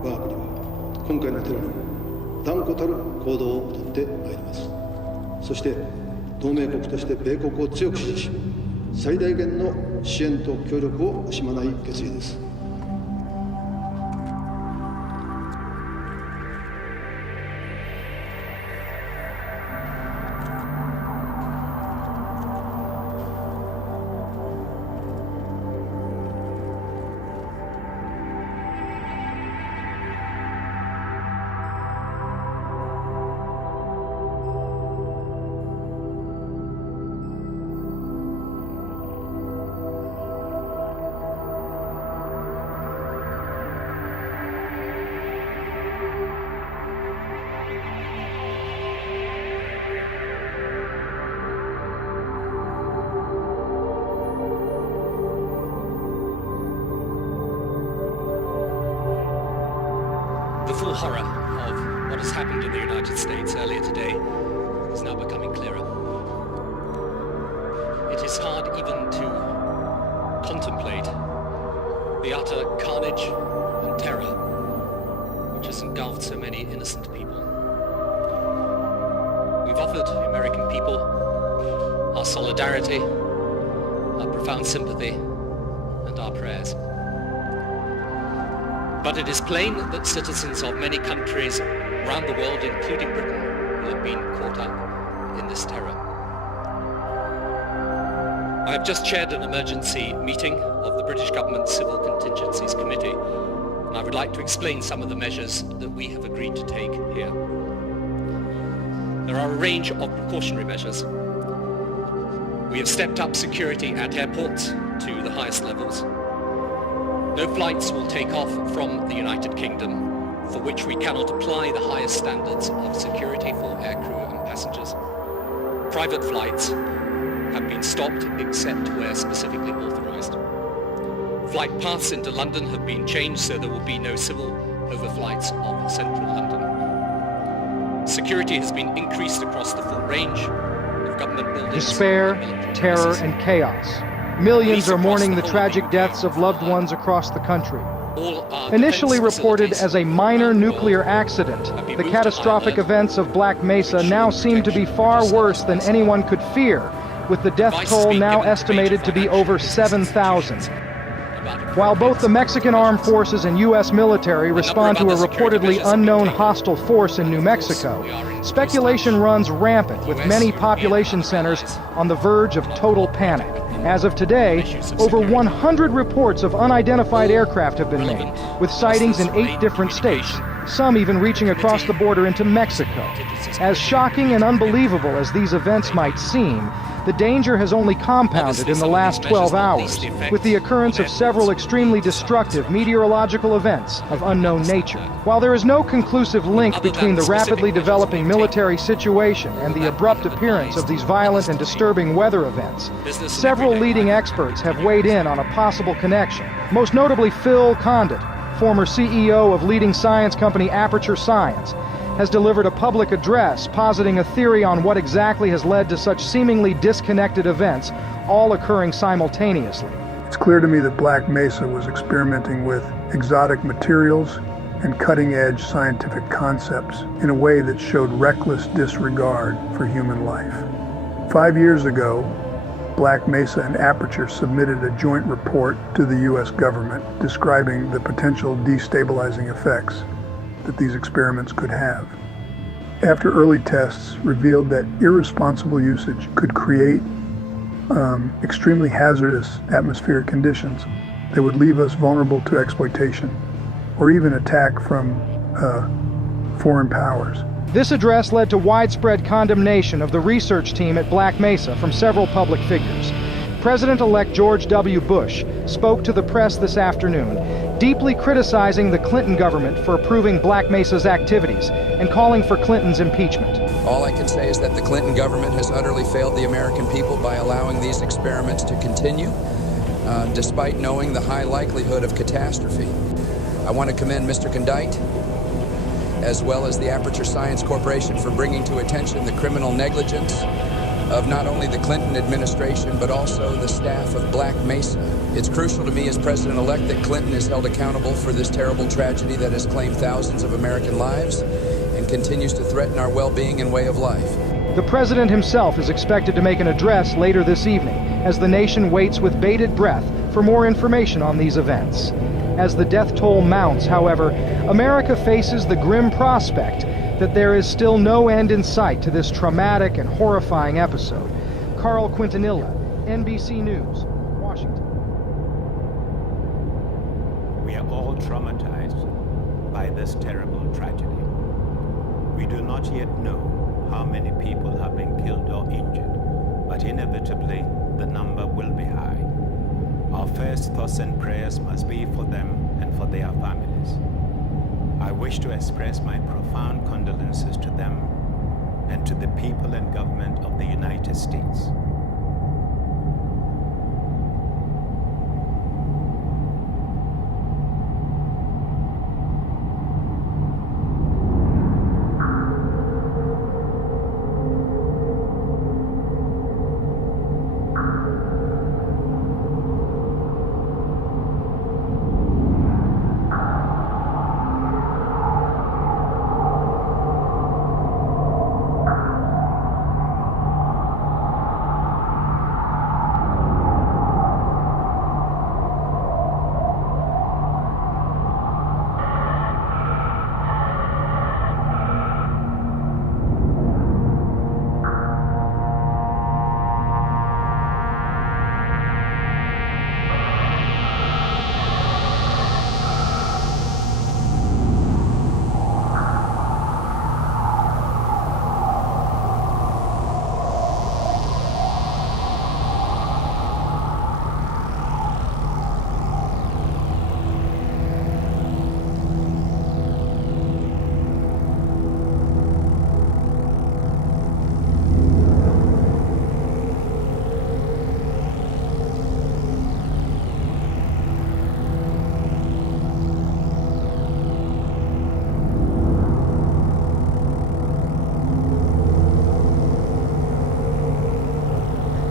我が国は今回のテロに断固たる行動をとってまいります。そして同盟国として米国を強く支持し、最大限の支援と協力を惜しまない決意です。The full horror of what has happened in the United States earlier today is now becoming clearer. It is hard even to contemplate the utter carnage and terror which has engulfed so many innocent people. We've offered the American people our solidarity, our profound sympathy, and our prayers. But it is plain that citizens of many countries around the world, including Britain, will have been caught up in this terror. I have just chaired an emergency meeting of the British Government Civil Contingencies Committee, and I would like to explain some of the measures that we have agreed to take here. There are a range of precautionary measures. We have stepped up security at airports to the highest levels. No flights will take off from the United Kingdom for which we cannot apply the highest standards of security for aircrew and passengers. Private flights have been stopped except where specifically authorized. Flight paths into London have been changed so there will be no civil overflights of central London. Security has been increased across the full range of government buildings. Despair, terror, and chaos. Millions are mourning the tragic deaths of loved ones across the country. Initially reported as a minor nuclear accident, the catastrophic events of Black Mesa now seem to be far worse than anyone could fear, with the death toll now estimated to be over 7,000. While both the Mexican armed forces and U.S. military respond to a reportedly unknown hostile force in New Mexico, speculation runs rampant with many population centers on the verge of total panic. As of today, over 100 reports of unidentified aircraft have been made, with sightings in 8 different states, some even reaching across the border into Mexico. As shocking and unbelievable as these events might seem, the danger has only compounded in the last 12 hours, with the occurrence of several extremely destructive meteorological events of unknown nature. While there is no conclusive link between the rapidly developing military situation and the abrupt appearance of these violent and disturbing weather events, several leading experts have weighed in on a possible connection. Most notably Phil Condit, former CEO of leading science company Aperture Science, has delivered a public address positing a theory on what exactly has led to such seemingly disconnected events, all occurring simultaneously. It's clear to me that Black Mesa was experimenting with exotic materials and cutting-edge scientific concepts in a way that showed reckless disregard for human life. 5 years ago, Black Mesa and Aperture submitted a joint report to the U.S. government describing the potential destabilizing effects that these experiments could have. After early tests revealed that irresponsible usage could create extremely hazardous atmospheric conditions that would leave us vulnerable to exploitation or even attack from foreign powers. This address led to widespread condemnation of the research team at Black Mesa from several public figures. President-elect George W. Bush spoke to the press this afternoon, deeply criticizing the Clinton government for approving Black Mesa's activities and calling for Clinton's impeachment. All I can say is that the Clinton government has utterly failed the American people by allowing these experiments to continue, despite knowing the high likelihood of catastrophe. I want to commend Mr. Condit, as well as the Aperture Science Corporation, for bringing to attention the criminal negligence of not only the Clinton administration, but also the staff of Black Mesa. It's crucial to me as president-elect that Clinton is held accountable for this terrible tragedy that has claimed thousands of American lives and continues to threaten our well-being and way of life. The president himself is expected to make an address later this evening as the nation waits with bated breath for more information on these events. As the death toll mounts, however, America faces the grim prospect that there is still no end in sight to this traumatic and horrifying episode. Carl Quintanilla, NBC News, Washington. We are all traumatized by this terrible tragedy. We do not yet know how many people have been killed or injured, but inevitably the number will be high. Our first thoughts and prayers must be for them and for their families. I wish to express my profound condolences to them and to the people and government of the United States.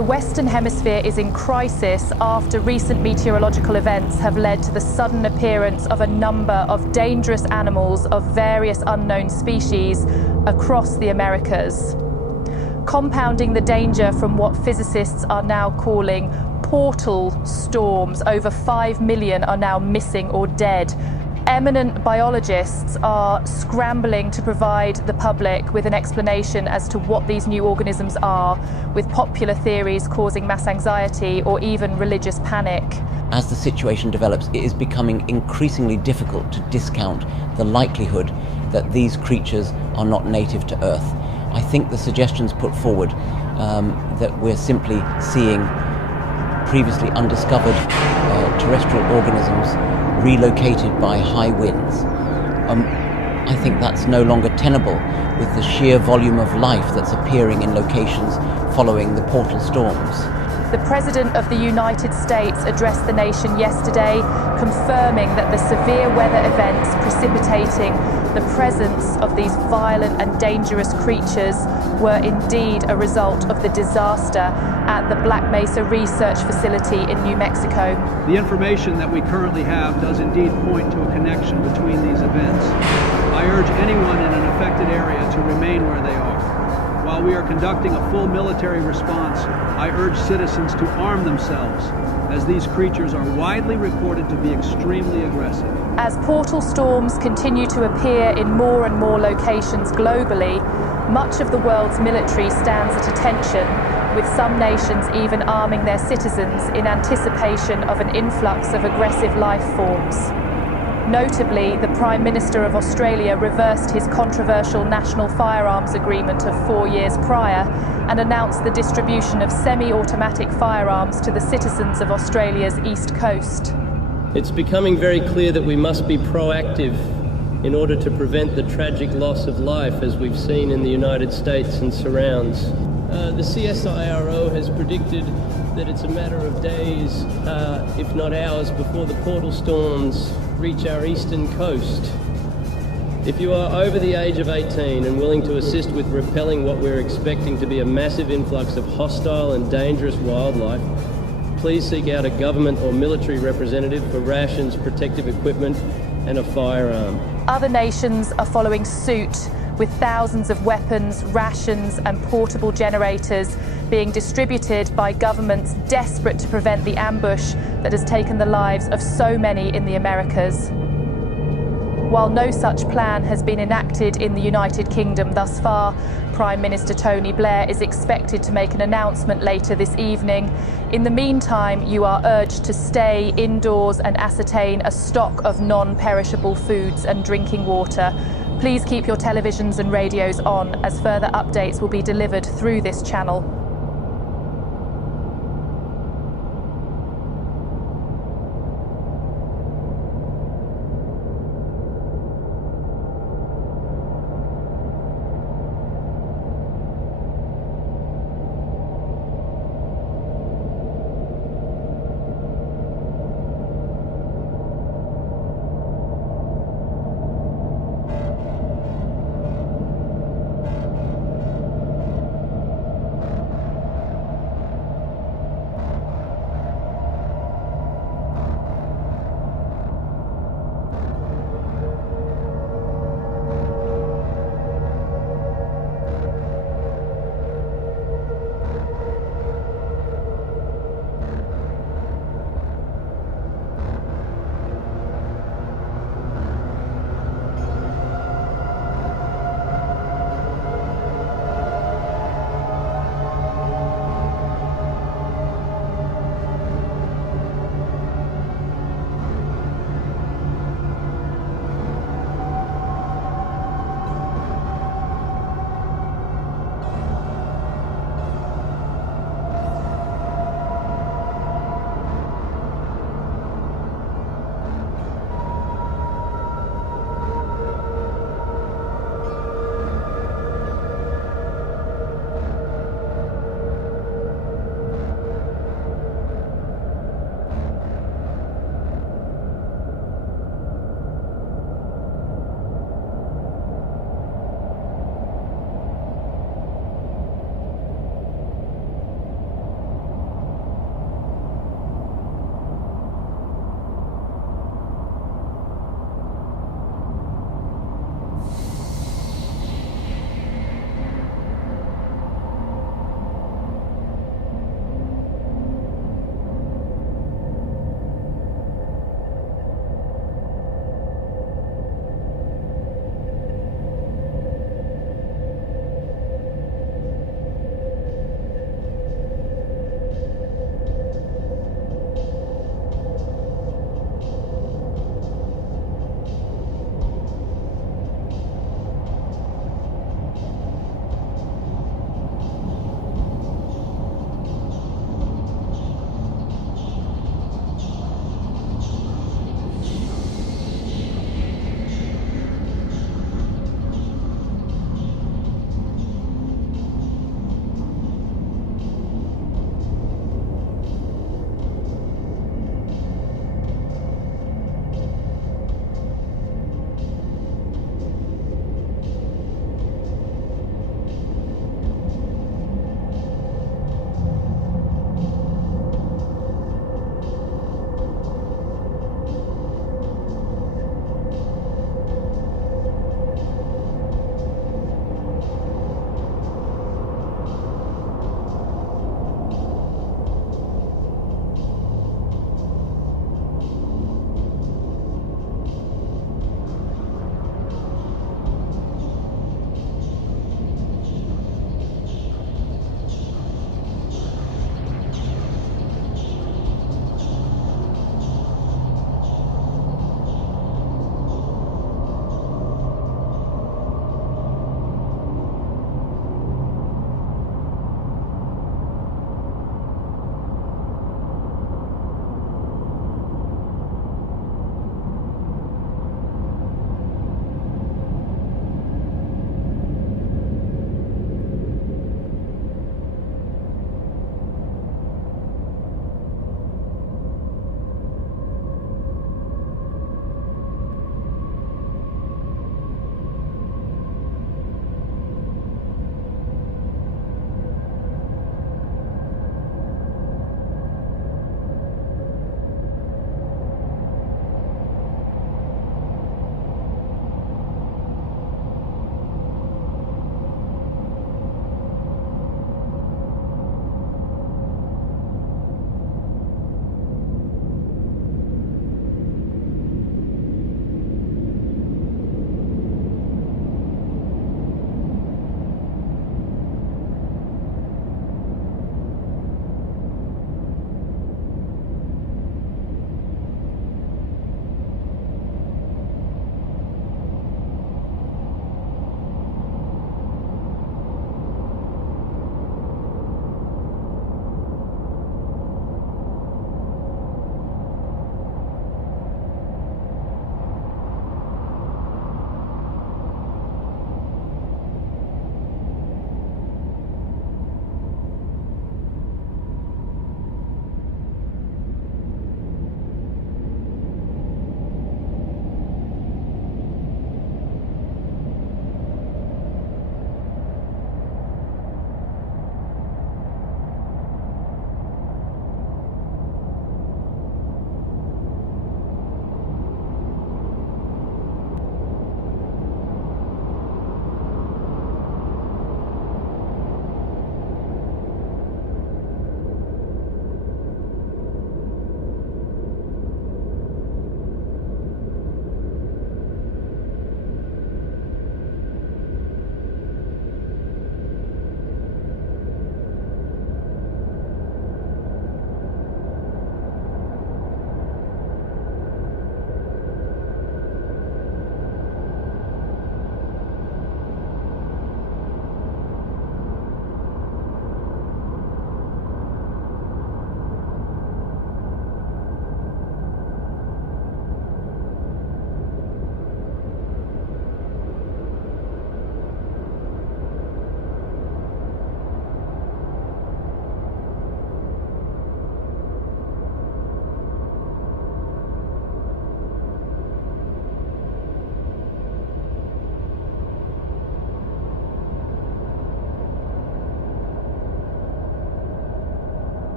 The Western Hemisphere is in crisis after recent meteorological events have led to the sudden appearance of a number of dangerous animals of various unknown species across the Americas. Compounding the danger from what physicists are now calling portal storms, over 5 million are now missing or dead. Eminent biologists are scrambling to provide the public with an explanation as to what these new organisms are, with popular theories causing mass anxiety or even religious panic. As the situation develops, it is becoming increasingly difficult to discount the likelihood that these creatures are not native to Earth. I think the suggestions put forward that we're simply seeing previously undiscovered terrestrial organisms relocated by high winds. I think that's no longer tenable with the sheer volume of life that's appearing in locations following the portal storms. The President of the United States addressed the nation yesterday, confirming that the severe weather events precipitating the presence of these violent and dangerous creatures were indeed a result of the disaster at the Black-Mesa Research Facility in New Mexico. The information that we currently have does indeed point to a connection between these events. I urge anyone in an affected area to remain where they are. While we are conducting a full military response, I urge citizens to arm themselves, as these creatures are widely reported to be extremely aggressive. As portal storms continue to appear in more and more locations globally, much of the world's military stands at attention, with some nations even arming their citizens in anticipation of an influx of aggressive life forms. Notably, the Prime Minister of Australia reversed his controversial national firearms agreement of 4 years prior and announced the distribution of semi-automatic firearms to the citizens of Australia's east coast. It's becoming very clear that we must be proactive in order to prevent the tragic loss of life as we've seen in the United States and surrounds. The CSIRO has predicted that it's a matter of days, if not hours, before the portal storms reach our eastern coast. If you are over the age of 18 and willing to assist with repelling what we're expecting to be a massive influx of hostile and dangerous wildlife, please seek out a government or military representative for rations, protective equipment, and a firearm. Other nations are following suit, with thousands of weapons, rations, and portable generators being distributed by governments desperate to prevent the ambush that has taken the lives of so many in the Americas. While no such plan has been enacted in the United Kingdom thus far, Prime Minister Tony Blair is expected to make an announcement later this evening. In the meantime, you are urged to stay indoors and ascertain a stock of non-perishable foods and drinking water. Please keep your televisions and radios on, as further updates will be delivered through this channel.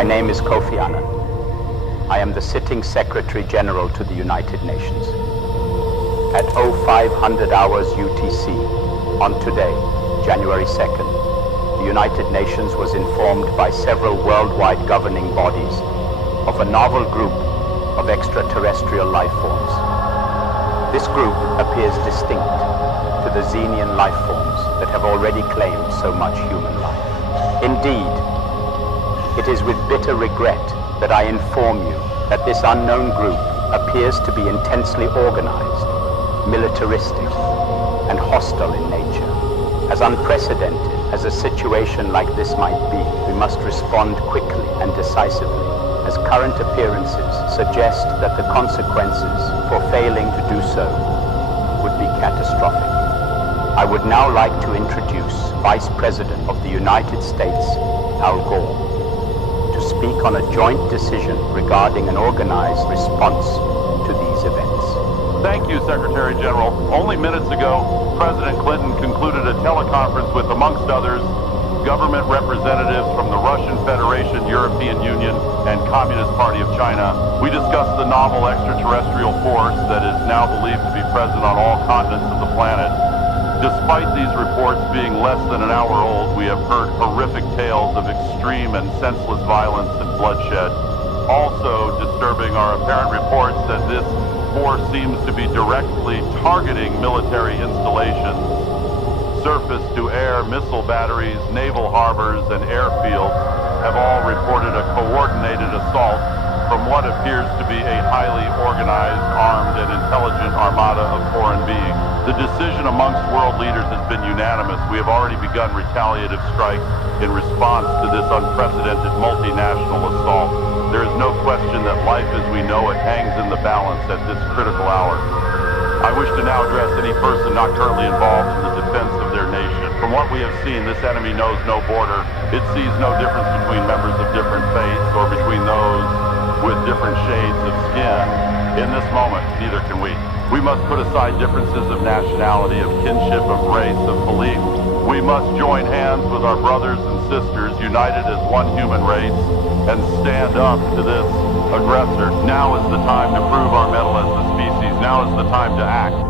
My name is Kofi Annan. I am the sitting Secretary General to the United Nations. At 0500 hours UTC, on today, January 2nd, the United Nations was informed by several worldwide governing bodies of a novel group of extraterrestrial life forms. This group appears distinct to the Xenian life forms that have already claimed so much human life. Indeed, it is with bitter regret that I inform you that this unknown group appears to be intensely organized, militaristic, and hostile in nature. As unprecedented as a situation like this might be, we must respond quickly and decisively, as current appearances suggest that the consequences for failing to do so would be catastrophic. I would now like to introduce Vice President of the United States, Al Gore, to speak on a joint decision regarding an organized response to these events. Thank you, Secretary General. Only minutes ago, President Clinton concluded a teleconference with, amongst others, government representatives from the Russian Federation, European Union, and Communist Party of China. We discussed the novel extraterrestrial force that is now believed to be present on all continents of the planet. Despite these reports being less than an hour old, we have heard horrific tales of extreme and senseless violence and bloodshed. Also disturbing are apparent reports that this force seems to be directly targeting military installations, surface-to-air missile batteries, naval harbors, and airfields have all reported a coordinated assault from what appears to be a highly organized, armed, and intelligent armada of foreign beings. The decision amongst world leaders has been unanimous. We have already begun retaliative strikes in response to this unprecedented multinational assault. There is no question that life as we know it hangs in the balance at this critical hour. I wish to now address any person not currently involved in the defense of their nation. From what we have seen, this enemy knows no border. It sees no difference between members of different faiths or between those with different shades of skin. In this moment, neither can we. We must put aside differences of nationality, of kinship, of race, of belief. We must join hands with our brothers and sisters, united as one human race, and stand up to this aggressor. Now is the time to prove our mettle as a species. Now is the time to act.